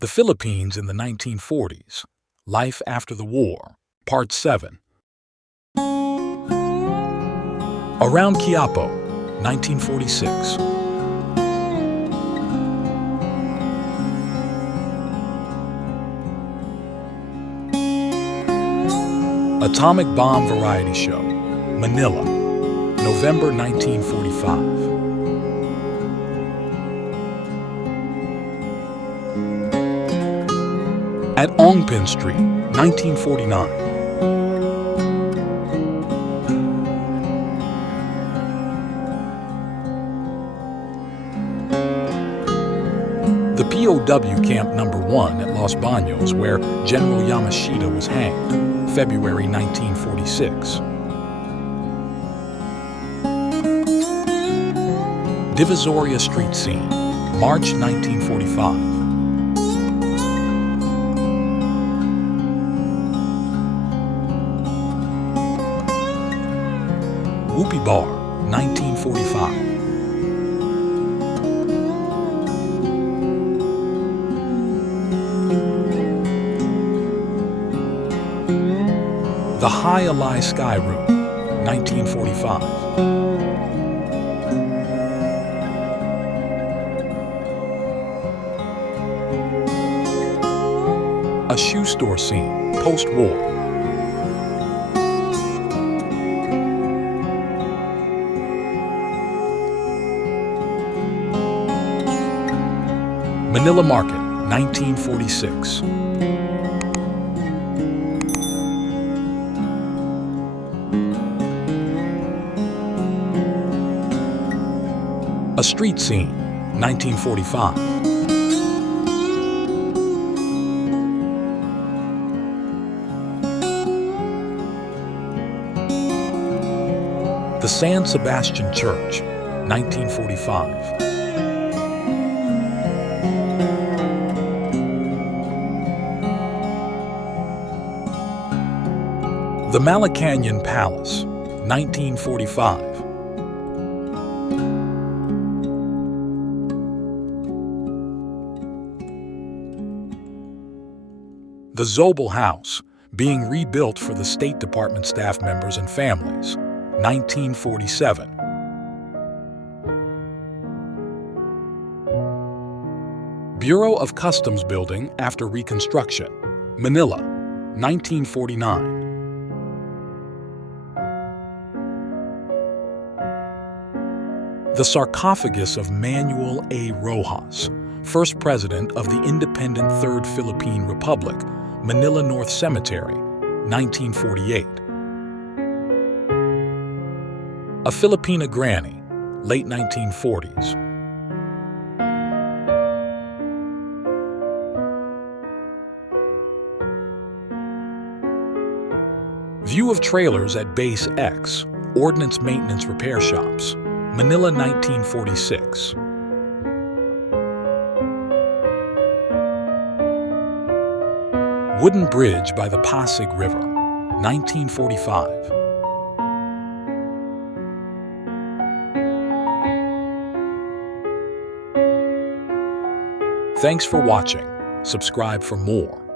The Philippines in the 1940s. Life After the War. Part 7. Around Quiapo, 1946. Atomic Bomb Variety Show. Manila, November 1945. At Ongpin Street, 1949. The POW Camp No. 1 at Los Baños, where General Yamashita was hanged, February 1946. Divisoria Street Scene, March 1945. Whoopie Bar, 1945. The High Alai Sky Room, 1945. A shoe store scene, post-war. Manila Market, 1946. A street scene, 1945. The San Sebastian Church, 1945. The Malacanang Palace, 1945. The Zobel House, being rebuilt for the State Department staff members and families, 1947. Bureau of Customs Building after reconstruction, Manila, 1949. The sarcophagus of Manuel A. Rojas, first president of the independent Third Philippine Republic, Manila North Cemetery, 1948. A Filipina granny, late 1940s. View of trailers at Base X, Ordnance Maintenance Repair Shops, Manila 1946. Wooden Bridge by the Pasig River, 1945. Thanks for watching. Subscribe for more.